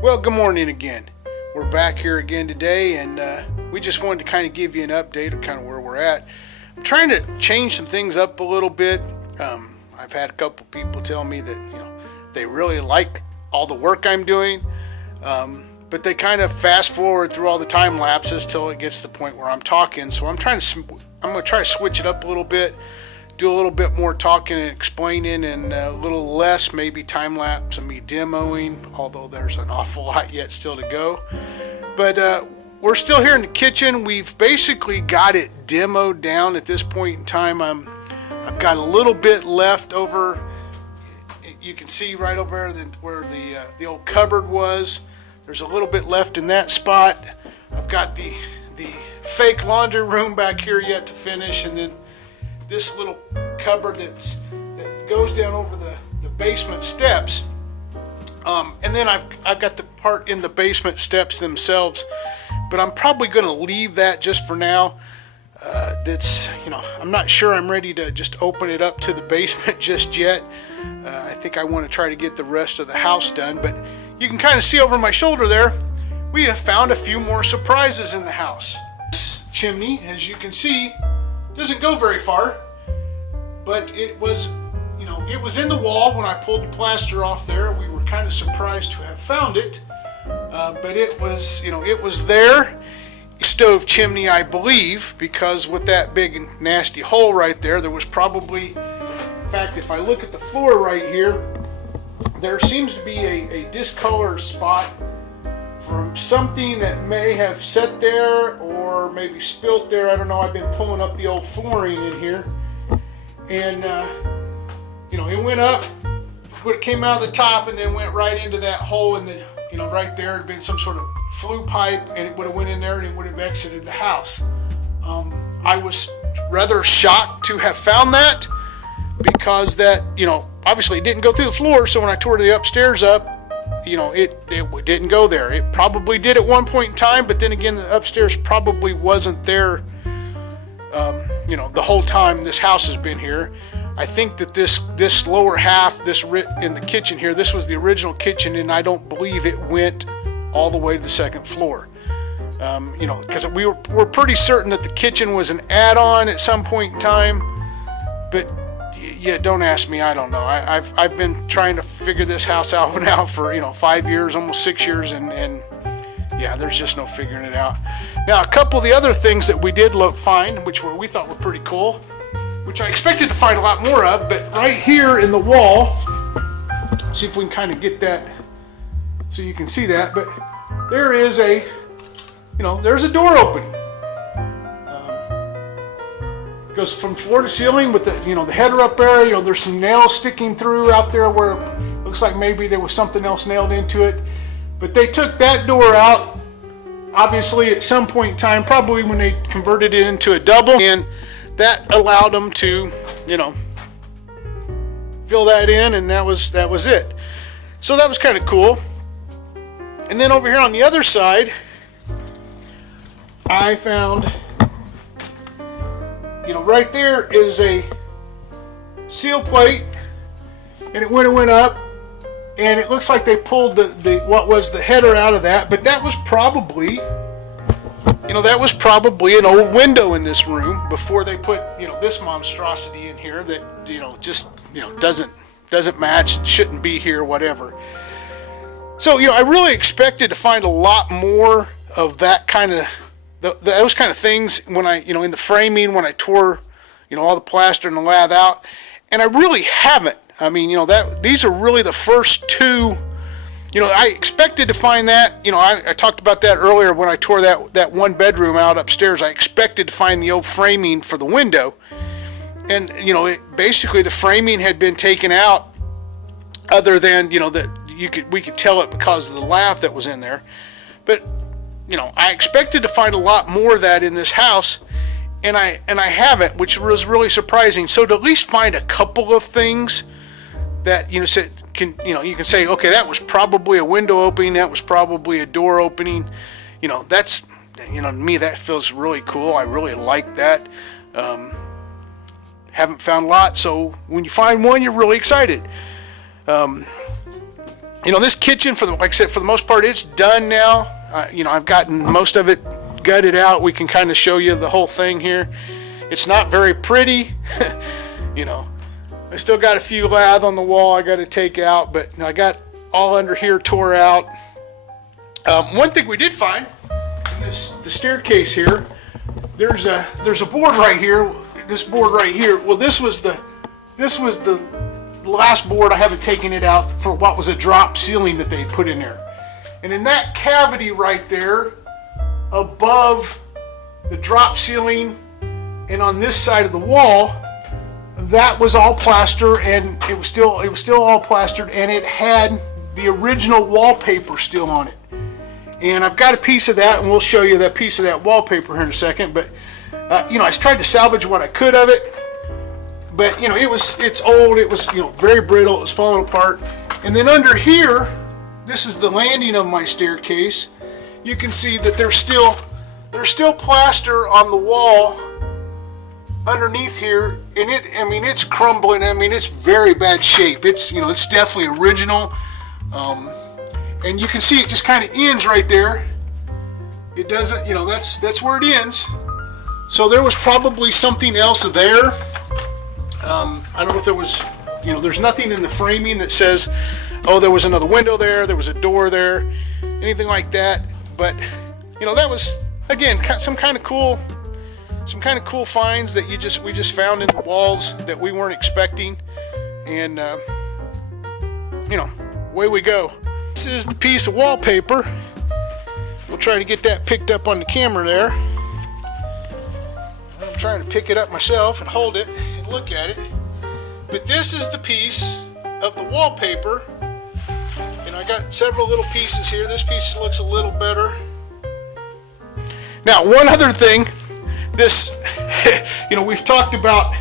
Well, good morning again. We're back here again today, and we just wanted to kind of give you an update of kind of where we're at. I'm trying to change some things up a little bit. I've had a couple people tell me that they really like all the work I'm doing, but they kind of fast forward through all the time lapses till it gets to the point where I'm talking. So I'm going to try to switch it up a little bit, do a little bit more talking and explaining, and a little less maybe time lapse of me demoing, although there's an awful lot yet still to go. But we're still here in the kitchen. We've basically got it demoed down at this point in time. I've got a little bit left over. You can see right over there where the old cupboard was. There's a little bit left in that spot. I've got the fake laundry room back here yet to finish, and then this little cupboard that goes down over the basement steps. And then I've got the part in the basement steps themselves, but I'm probably going to leave that just for now. I'm not sure I'm ready to just open it up to the basement just yet. I think I want to try to get the rest of the house done, but you can kind of see over my shoulder there, we have found a few more surprises in the house. This chimney, as you can see, doesn't go very far, but it was in the wall when I pulled the plaster off there. We were kind of surprised to have found it, but it was there. Stove chimney, I believe, because with that big and nasty hole right there, there was probably, in fact, if I look at the floor right here, there seems to be a discolored spot from something that may have set there or maybe spilt there. I don't know. I've been pulling up the old flooring in here, and it went up, it came out of the top and then went right into that hole in the, right there had been some sort of flue pipe, and it would have went in there and it would have exited the house. I was rather shocked to have found that, because that, obviously it didn't go through the floor. So when I tore the upstairs up, it didn't go there. It probably did at one point in time, but then again, the upstairs probably wasn't there, the whole time this house has been here. I think that this lower half, in the kitchen here, this was the original kitchen, and I don't believe it went all the way to the second floor. Because we're pretty certain that the kitchen was an add-on at some point in time, but yeah, don't ask me. I don't know. I've been trying to figure this house out now for 5 years, almost 6 years, and yeah, there's just no figuring it out. Now, a couple of the other things that we did find, which we thought were pretty cool, which I expected to find a lot more of, but right here in the wall, see if we can kind of get that so you can see that, but there is there's a door opening. Goes from floor to ceiling with the header up there. There's some nails sticking through out there where it looks like maybe there was something else nailed into it. But they took that door out, obviously at some point in time, probably when they converted it into a double, and that allowed them to, fill that in, and that was it. So that was kind of cool. And then over here on the other side, I found, right there is a seal plate, and it went up, and it looks like they pulled the what was the header out of that, but that was probably an old window in this room before they put this monstrosity in here that just doesn't match, shouldn't be here, whatever. So I really expected to find a lot more of that kind of those kind of things when I in the framing, when I tore all the plaster and the lath out, and I really haven't. I mean, these are really the first two. I expected to find that. I talked about that earlier when I tore that one bedroom out upstairs. I expected to find the old framing for the window, and basically the framing had been taken out, other than that we could tell it because of the lath that was in there. But I expected to find a lot more of that in this house, and I haven't, which was really surprising. So to at least find a couple of things that you can say, okay, that was probably a window opening, that was probably a door opening. That's to me that feels really cool. I really like that. haven't found a lot, so when you find one, you're really excited. This kitchen, like I said, for the most part, it's done now. I've gotten most of it gutted out. We can kind of show you the whole thing here. It's not very pretty. I still got a few lath on the wall I got to take out, but I got all under here tore out. One thing we did find in the staircase here, there's a board right here. This board right here. Well, this was the last board. I haven't taken it out for what was a drop ceiling that they put in there. And in that cavity right there, above the drop ceiling and on this side of the wall, that was all plaster, and it was still all plastered, and it had the original wallpaper still on it. And I've got a piece of that, and we'll show you that piece of that wallpaper here in a second. But I tried to salvage what I could of it, but it's old. It was very brittle. It was falling apart. And then under here, this is the landing of my staircase. You can see that there's still plaster on the wall underneath here, and it's crumbling. It's very bad shape. It's definitely original. And you can see it just kind of ends right there. It doesn't, that's where it ends. So there was probably something else there. I don't know if there was, there's nothing in the framing that says, oh, there was another window there was a door there, anything like that. But, that was, again, some kind of cool finds that we just found in the walls that we weren't expecting. And, away we go. This is the piece of wallpaper. We'll try to get that picked up on the camera there. I'm trying to pick it up myself and hold it and look at it. But this is the piece of the wallpaper. And I got several little pieces here. This piece looks a little better. Now, one other thing. This, we've talked about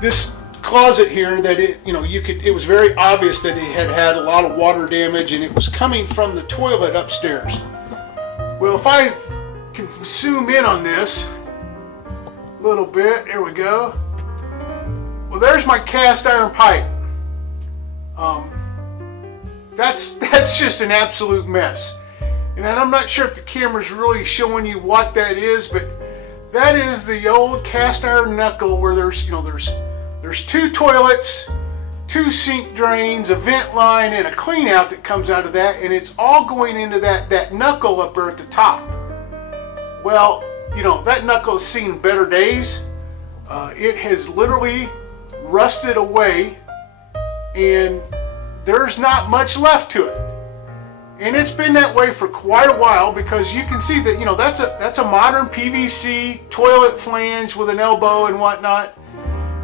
this closet here, that it was very obvious that it had a lot of water damage, and it was coming from the toilet upstairs. Well, if I can zoom in on this a little bit, there we go. Well, there's my cast iron pipe. That's just an absolute mess. And I'm not sure if the camera's really showing you what that is, but that is the old cast iron knuckle where there's two toilets, two sink drains, a vent line, and a clean out that comes out of that, and it's all going into that knuckle up there at the top. Well, that knuckle has seen better days. It has literally rusted away, and there's not much left to it. And it's been that way for quite a while, because you can see that, that's a modern PVC toilet flange with an elbow and whatnot.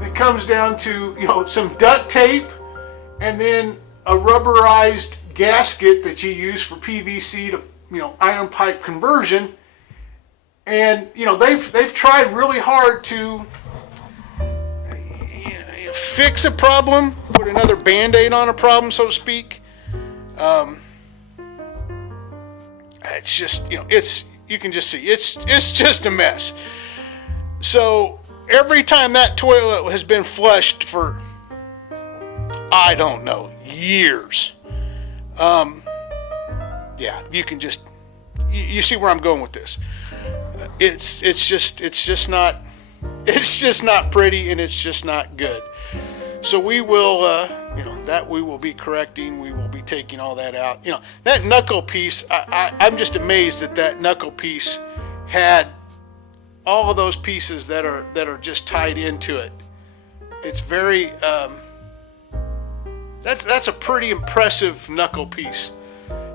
It comes down to, some duct tape and then a rubberized gasket that you use for PVC to, iron pipe conversion. And, they've tried really hard to fix a problem, put another Band-Aid on a problem, so to speak. It's just, you can just see, it's just a mess. So every time that toilet has been flushed for, I don't know, years. Yeah, you can just, you see where I'm going with this. It's just not pretty, and it's just not good. So we will, that we will be correcting. We will be taking all that out. That knuckle piece, I'm just amazed that knuckle piece had all of those pieces that are just tied into it. It's very, that's a pretty impressive knuckle piece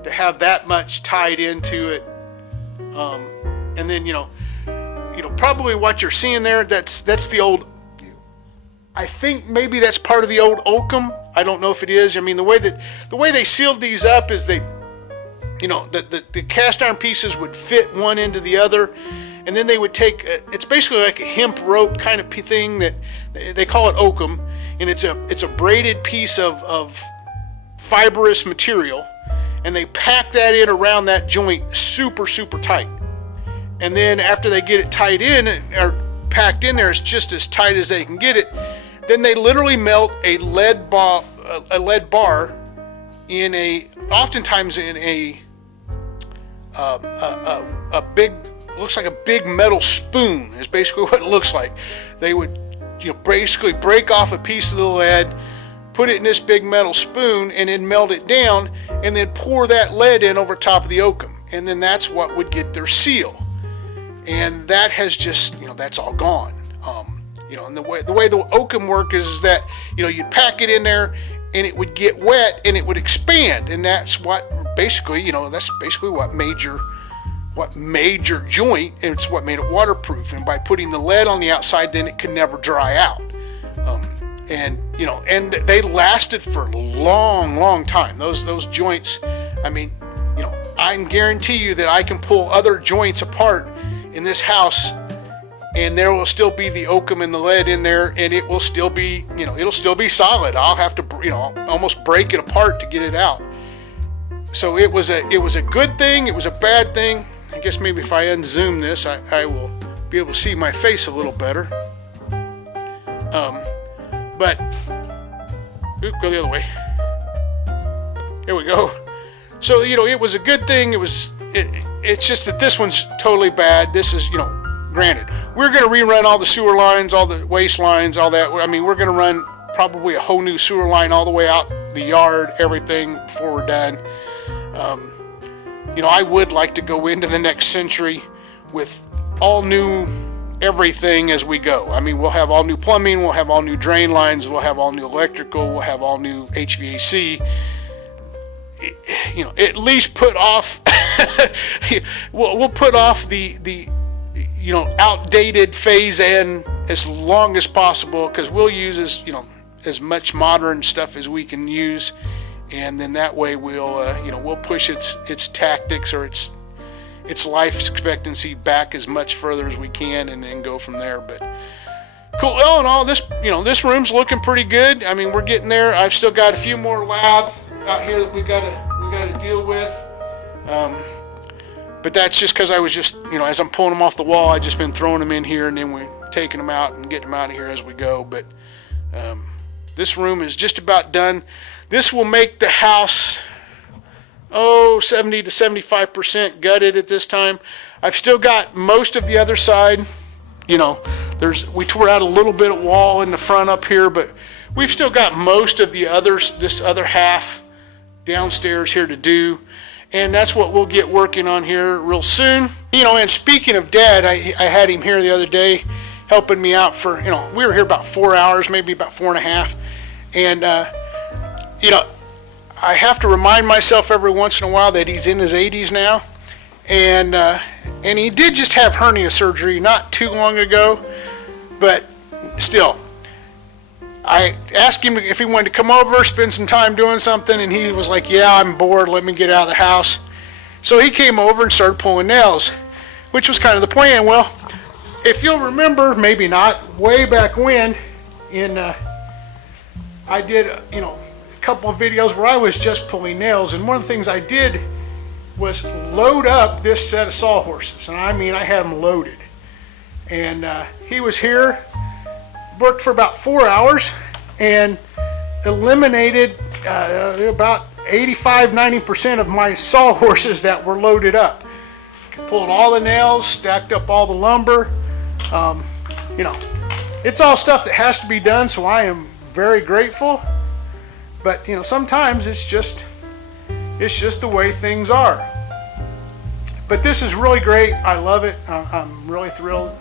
to have that much tied into it. And then, probably what you're seeing there, that's the old, I think maybe that's part of the old oakum. I don't know if it is. The way they sealed these up is the cast iron pieces would fit one into the other, and then they would take, it's basically like a hemp rope kind of thing that they call it oakum, and it's a braided piece of fibrous material, and they pack that in around that joint super, super tight. And then after they get it tied in, or packed in there is just as tight as they can get it. Then they literally melt a lead bar in oftentimes in a big, looks like a big metal spoon is basically what it looks like. They would, basically break off a piece of the lead, put it in this big metal spoon, and then melt it down, and then pour that lead in over top of the oakum, and then that's what would get their seal. And that has just, that's all gone. And the way the oakum work is that, you'd pack it in there, and it would get wet, and it would expand, and that's what basically, that's basically what made your joint, and it's what made it waterproof. And by putting the lead on the outside, then it could never dry out. And they lasted for a long time. Those joints, I can guarantee you that I can pull other joints apart in this house, and there will still be the oakum and the lead in there, and it will still be, it'll still be solid. I'll have to, almost break it apart to get it out. So it was a good thing. It was a bad thing. I guess maybe if I unzoom this, I will be able to see my face a little better. But go the other way. Here we go. So it was a good thing. It's just that this one's totally bad. This is, granted, we're going to rerun all the sewer lines, all the waste lines, all that. We're going to run probably a whole new sewer line all the way out the yard, everything, before we're done. I would like to go into the next century with all new everything as we go. We'll have all new plumbing, we'll have all new drain lines, we'll have all new electrical, we'll have all new HVAC. At least put off we'll put off the outdated phase end as long as possible, because we'll use as much modern stuff as we can use, and then that way we'll push its tactics or its life expectancy back as much further as we can, and then go from there. But cool. All in all, this room's looking pretty good. We're getting there. I've still got a few more laths out here that we got to deal with. But that's just because I was just, as I'm pulling them off the wall, I've just been throwing them in here, and then we're taking them out and getting them out of here as we go. But this room is just about done. This will make the house 70 to 75% gutted at this time. I've still got most of the other side. We tore out a little bit of wall in the front up here, but we've still got most of this other half downstairs here to do. And that's what we'll get working on here real soon. And speaking of Dad, I had him here the other day helping me out for, we were here about 4 hours, maybe about 4.5. And, I have to remind myself every once in a while that he's in his 80s now. And he did just have hernia surgery not too long ago. But still, I asked him if he wanted to come over, spend some time doing something, and he was like, yeah, I'm bored, let me get out of the house. So he came over and started pulling nails, which was kind of the plan. Well, if you'll remember, maybe not, way back when, I did, a couple of videos where I was just pulling nails, and one of the things I did was load up this set of sawhorses, and I had them loaded. And he was here, worked for about 4 hours, and eliminated about 85-90% of my sawhorses that were loaded up. Pulled all the nails, stacked up all the lumber. It's all stuff that has to be done, so I am very grateful. But sometimes it's just the way things are. But this is really great. I love it. I'm really thrilled.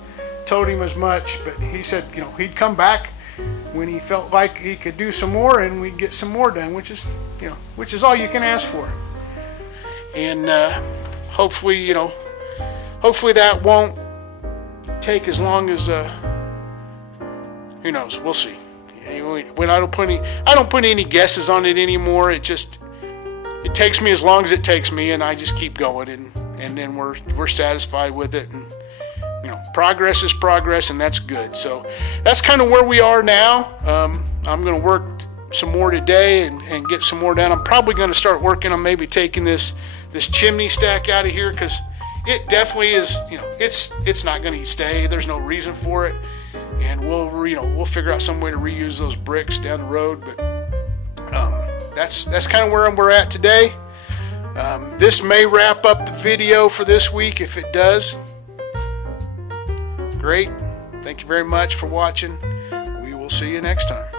Told him as much, but he said he'd come back when he felt like he could do some more, and we'd get some more done, which is all you can ask for. And hopefully that won't take as long as who knows. We'll see. When I don't put any guesses on it anymore. It takes me as long as it takes me, and I just keep going, and then we're satisfied with it. And progress is progress, and that's good. So that's kind of where we are now. I'm going to work some more today and get some more done. I'm probably going to start working on maybe taking this chimney stack out of here, because it definitely is, it's not going to stay. There's no reason for it. And we'll figure out some way to reuse those bricks down the road. But that's kind of where we're at today. This may wrap up the video for this week. If it does, great. Thank you very much for watching. We will see you next time.